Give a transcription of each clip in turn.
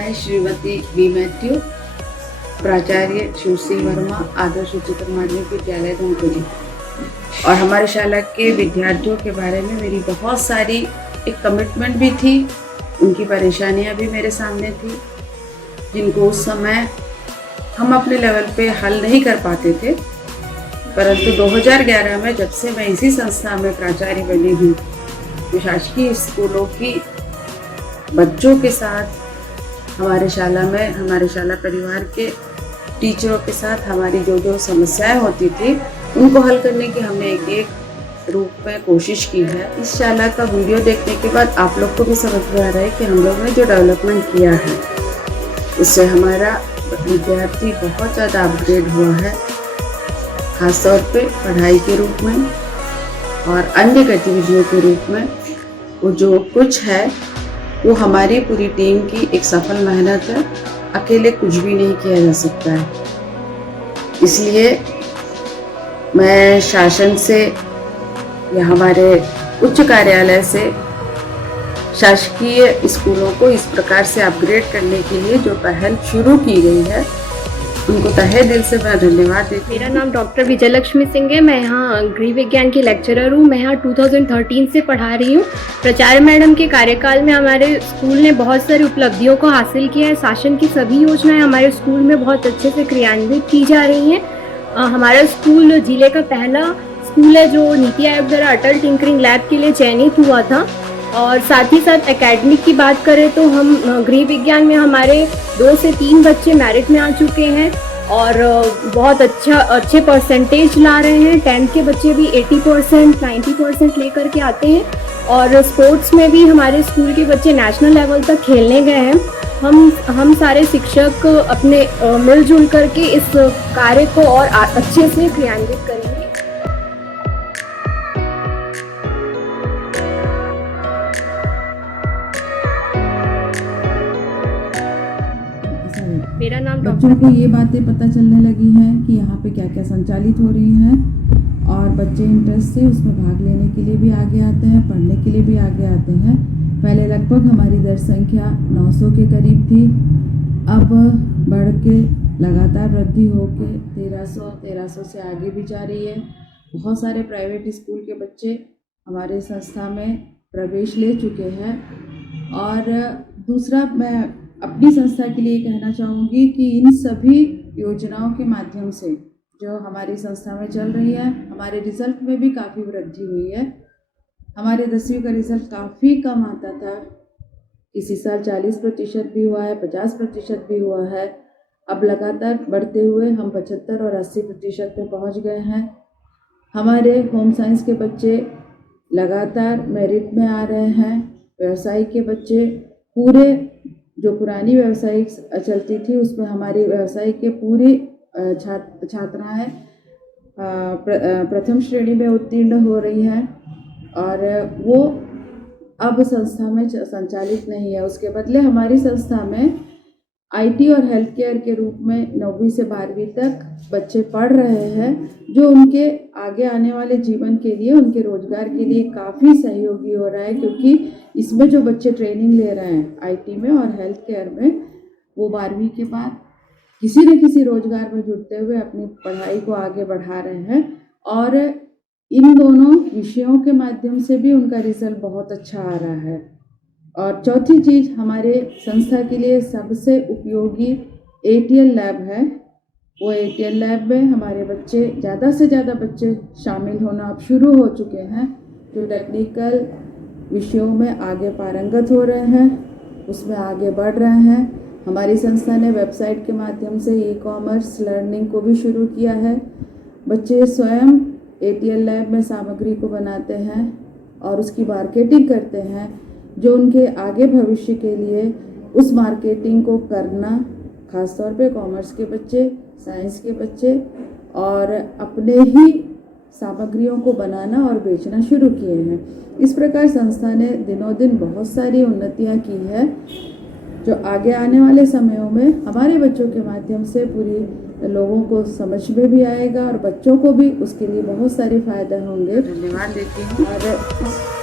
मैं Shrimati B Matthew, प्राचार्य शिवसी वर्मा, आदर्श उच्चतर माध्यमिक विद्यालय धनकुरी। और हमारे शाला के विद्यार्थियों के बारे में मेरी बहुत सारी एक कमिटमेंट भी थी, उनकी परेशानियां भी मेरे सामने थी, जिनको उस समय हम अपने लेवल पे हल नहीं कर पाते थे। परंतु 2011 में जब से मैं इसी संस्था में प्राचार्य बनी हूँ, तो शासकीय स्कूलों की बच्चों के साथ हमारे शाला में, हमारे शाला परिवार के टीचरों के साथ हमारी जो जो समस्याएं होती थी उनको हल करने की हमने एक एक रूप में कोशिश की है। इस शाला का वीडियो देखने के बाद आप लोग को भी समझ में आ रहा है कि हम लोग ने जो डेवलपमेंट किया है उससे हमारा विद्यार्थी बहुत ज़्यादा अपग्रेड हुआ है, खासतौर पे पढ़ाई के रूप में और अन्य गतिविधियों के रूप में। वो जो कुछ है वो हमारी पूरी टीम की एक सफल मेहनत है, अकेले कुछ भी नहीं किया जा सकता है। इसलिए मैं शासन से या हमारे उच्च कार्यालय से शासकीय स्कूलों को इस प्रकार से अपग्रेड करने के लिए जो पहल शुरू की गई है उनको तहे दिल से मैं धन्यवाद देती हूँ। मेरा नाम डॉक्टर विजयलक्ष्मी सिंह है। मैं यहाँ गृह विज्ञान की लेक्चरर हूँ। मैं यहाँ 2013 से पढ़ा रही हूँ। प्राचार्य मैडम के कार्यकाल में हमारे स्कूल ने बहुत सारी उपलब्धियों को हासिल किया है। शासन की सभी योजनाएं हमारे स्कूल में बहुत अच्छे से क्रियान्वित की जा रही हैं। हमारा स्कूल जिले का पहला स्कूल है जो नीति आयोग द्वारा अटल टिंकरिंग लैब के लिए चयनित हुआ था। और साथ ही साथ एकेडमिक की बात करें तो हम गृह विज्ञान में हमारे 2 से 3 बच्चे मेरिट में आ चुके हैं और बहुत अच्छे परसेंटेज ला रहे हैं। 10th के बच्चे भी 80%, 90% लेकर के आते हैं। और स्पोर्ट्स में भी हमारे स्कूल के बच्चे नेशनल लेवल तक खेलने गए हैं। हम सारे शिक्षक अपने मिलजुल करके इस कार्य को और अच्छे से क्रियान्वित करेंगे। मेरा नाम बच्चों को ये बातें पता चलने लगी हैं कि यहाँ पे क्या क्या संचालित हो रही हैं और बच्चे इंटरेस्ट से उसमें भाग लेने के लिए भी आगे आते हैं, पढ़ने के लिए भी आगे आते हैं। पहले लगभग हमारी दर संख्या 900 के करीब थी, अब बढ़ के लगातार वृद्धि होकर 1300 से आगे भी जा रही है। बहुत सारे प्राइवेट स्कूल के बच्चे हमारे संस्था में प्रवेश ले चुके हैं। और दूसरा, मैं अपनी संस्था के लिए कहना चाहूँगी कि इन सभी योजनाओं के माध्यम से जो हमारी संस्था में चल रही है, हमारे रिज़ल्ट में भी काफ़ी वृद्धि हुई है। हमारे 10वीं का रिज़ल्ट काफ़ी कम आता था, इसी साल 40% भी हुआ है, 50% भी हुआ है। अब लगातार बढ़ते हुए हम 75 और 80% पे पहुँच गए हैं। हमारे होम साइंस के बच्चे लगातार मेरिट में आ रहे हैं। व्यवसाय के बच्चे, पूरे जो पुरानी व्यावसायिक चलती थी उसमें हमारी व्यवसाय के पूरी छात्राएं प्रथम श्रेणी में उत्तीर्ण हो रही हैं और वो अब संस्था में संचालित नहीं है। उसके बदले हमारी संस्था में आईटी और हेल्थ केयर के रूप में 9वीं से 12वीं तक बच्चे पढ़ रहे हैं, जो उनके आगे आने वाले जीवन के लिए, उनके रोजगार के लिए काफ़ी सहयोगी हो रहा है। क्योंकि इसमें जो बच्चे ट्रेनिंग ले रहे हैं आईटी में और हेल्थ केयर में, वो 12वीं के बाद किसी न किसी रोजगार में जुड़ते हुए अपनी पढ़ाई को आगे बढ़ा रहे हैं। और इन दोनों विषयों के माध्यम से भी उनका रिजल्ट बहुत अच्छा आ रहा है। और चौथी चीज़, हमारे संस्था के लिए सबसे उपयोगी ATL लैब है। वो ATL लैब में हमारे बच्चे, ज़्यादा से ज़्यादा बच्चे शामिल होना अब शुरू हो चुके हैं, जो टेक्निकल विषयों में आगे पारंगत हो रहे हैं, उसमें आगे बढ़ रहे हैं। हमारी संस्था ने वेबसाइट के माध्यम से ई-कॉमर्स लर्निंग को भी शुरू किया है। बच्चे स्वयं ATL लैब में सामग्री को बनाते हैं और उसकी मार्केटिंग करते हैं, जो उनके आगे भविष्य के लिए उस मार्केटिंग को करना, खासतौर पे कॉमर्स के बच्चे, साइंस के बच्चे, और अपने ही सामग्रियों को बनाना और बेचना शुरू किए हैं। इस प्रकार संस्था ने दिनों दिन बहुत सारी उन्नतियां की है, जो आगे आने वाले समयों में हमारे बच्चों के माध्यम से पूरी लोगों को समझ में भी आएगा और बच्चों को भी उसके लिए बहुत सारे फायदे होंगे। धन्यवाद देती हूँ। और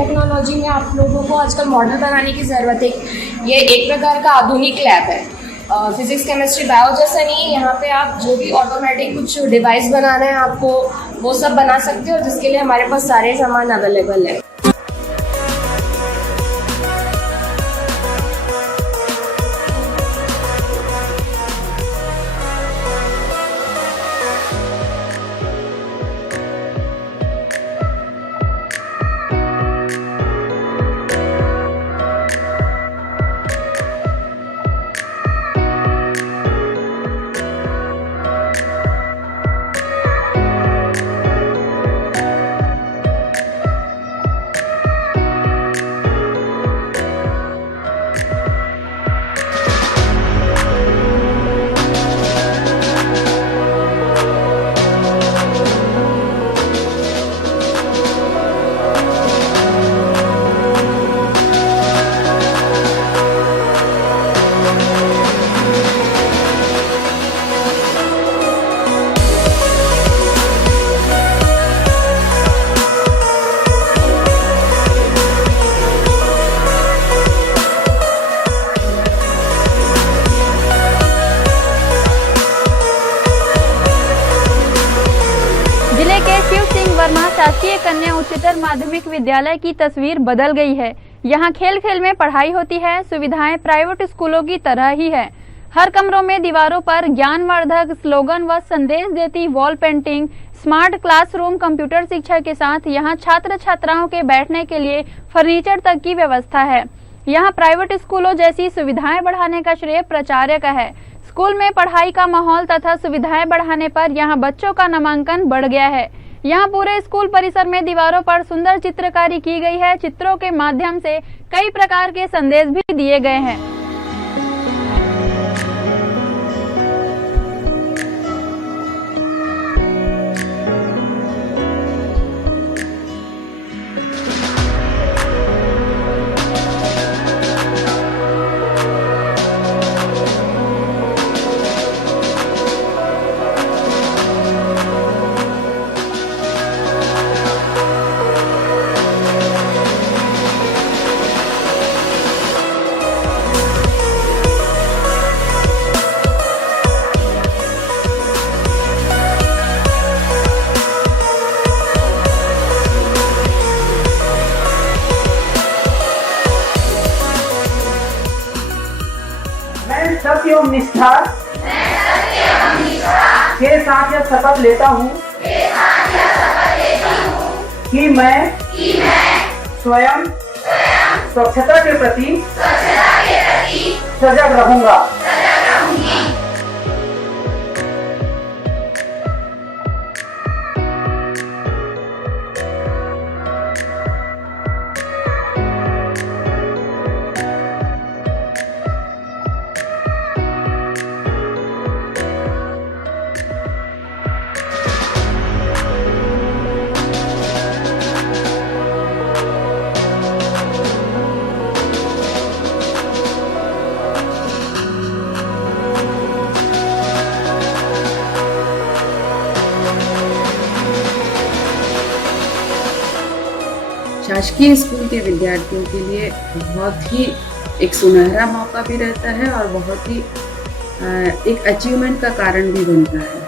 टेक्नोलॉजी में आप लोगों को आजकल मॉडल बनाने की ज़रूरत है। ये एक प्रकार का आधुनिक लैब है। फिजिक्स केमिस्ट्री बायो जैसा नहीं, यहाँ पे आप जो भी ऑटोमेटिक कुछ डिवाइस बनाना है आपको वो सब बना सकते हो, जिसके लिए हमारे पास सारे सामान अवेलेबल है। जिले के शिव सिंह वर्मा शासकीय कन्या उच्चतर माध्यमिक विद्यालय की तस्वीर बदल गई है। यहाँ खेल खेल में पढ़ाई होती है। सुविधाएं प्राइवेट स्कूलों की तरह ही है। हर कमरों में दीवारों पर ज्ञानवर्धक स्लोगन व संदेश देती wall painting, smart classroom, computer शिक्षा के साथ यहाँ छात्र छात्राओं के बैठने के लिए फर्नीचर तक की व्यवस्था है। यहाँ प्राइवेट स्कूलों जैसी सुविधाएं बढ़ाने का श्रेय प्राचार्य का है। स्कूल में पढ़ाई का माहौल तथा सुविधाएं बढ़ाने पर यहाँ बच्चों का नामांकन बढ़ गया है। यहाँ पूरे स्कूल परिसर में दीवारों पर सुंदर चित्रकारी की गई है। चित्रों के माध्यम से कई प्रकार के संदेश भी दिए गए हैं। मैं सत्य एवं निष्ठा के साथ यह शपथ लेता हूँ कि मैं स्वयं स्वच्छता के प्रति सजग रहूँगा। शासकीय स्कूल के विद्यार्थियों के लिए बहुत ही एक सुनहरा मौका भी रहता है और बहुत ही एक अचीवमेंट का कारण भी बनता है,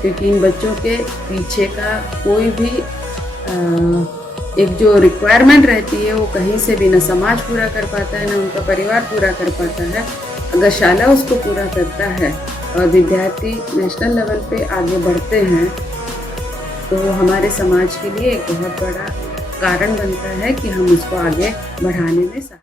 क्योंकि इन बच्चों के पीछे का कोई भी एक जो रिक्वायरमेंट रहती है वो कहीं से भी न समाज पूरा कर पाता है, न उनका परिवार पूरा कर पाता है। अगर शाला उसको पूरा करता है और विद्यार्थी नेशनल लेवल पे आगे बढ़ते हैं तो वो हमारे समाज के लिए एक बहुत बड़ा कारण बनता है कि हम उसको आगे बढ़ाने में